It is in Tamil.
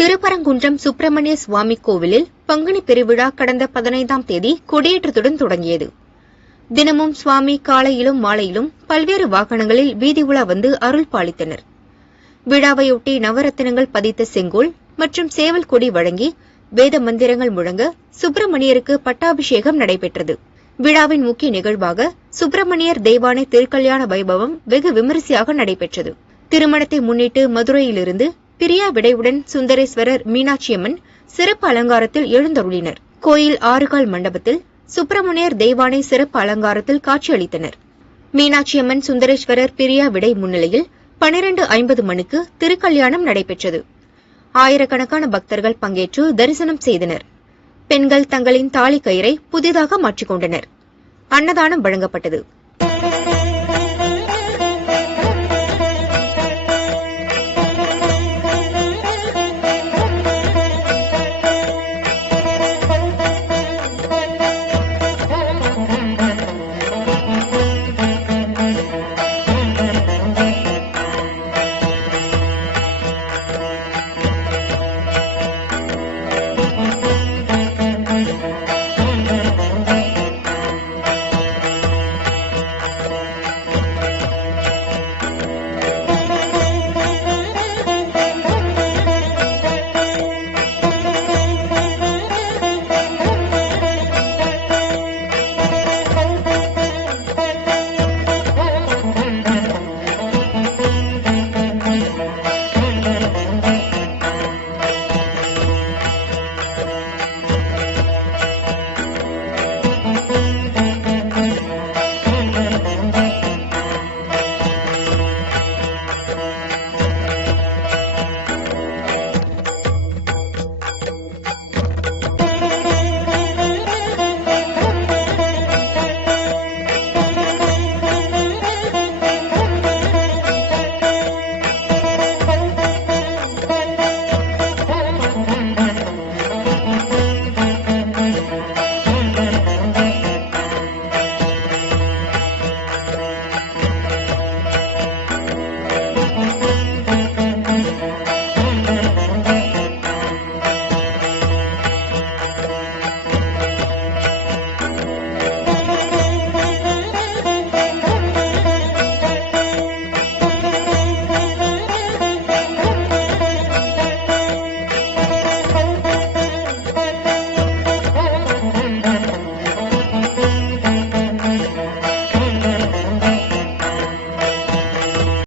திருப்பரங்குன்றம் சுப்பிரமணிய சுவாமி கோவிலில் பங்குனி பெருவிழா கடந்த 15ஆம் தேதி கொடியேற்றத்துடன் தொடங்கியது. தினமும் சுவாமி காலையிலும் மாலையிலும் பல்வேறு வாகனங்களில் வீதி உலா வந்து அருள் பாலித்தனர். விழாவையொட்டி நவரத்தினங்கள் பதித்த செங்கோல் மற்றும் சேவல் கொடி வழங்கி வேத மந்திரங்கள் முழங்க சுப்பிரமணியருக்கு பட்டாபிஷேகம் நடைபெற்றது. விழாவின் முக்கிய நிகழ்வாக சுப்பிரமணியர் தெய்வானை திருக்கல்யாண வைபவம் வெகு விமரிசையாக நடைபெற்றது. திருமணத்தை முன்னிட்டு மதுரையிலிருந்து பிரியா விடையுடன் சுந்தரேஸ்வரர், மீனாட்சியம்மன் சிறப்பு அலங்காரத்தில் எழுந்தருளினர். கோயில் 6 கால் மண்டபத்தில் சுப்பிரமணியர் தெய்வானை சிறப்பு அலங்காரத்தில் காட்சியளித்தனர். மீனாட்சியம்மன், சுந்தரேஸ்வரர், பிரியா விடை முன்னிலையில் 12:50 மணிக்கு திருக்கல்யாணம் நடைபெற்றது. ஆயிரக்கணக்கான பக்தர்கள் பங்கேற்று தரிசனம் செய்தனர். பெண்கள் தங்களின் தாலி கயிறை புதிதாக மாற்றிக்கொண்டனர். அன்னதானம் வழங்கப்பட்டது.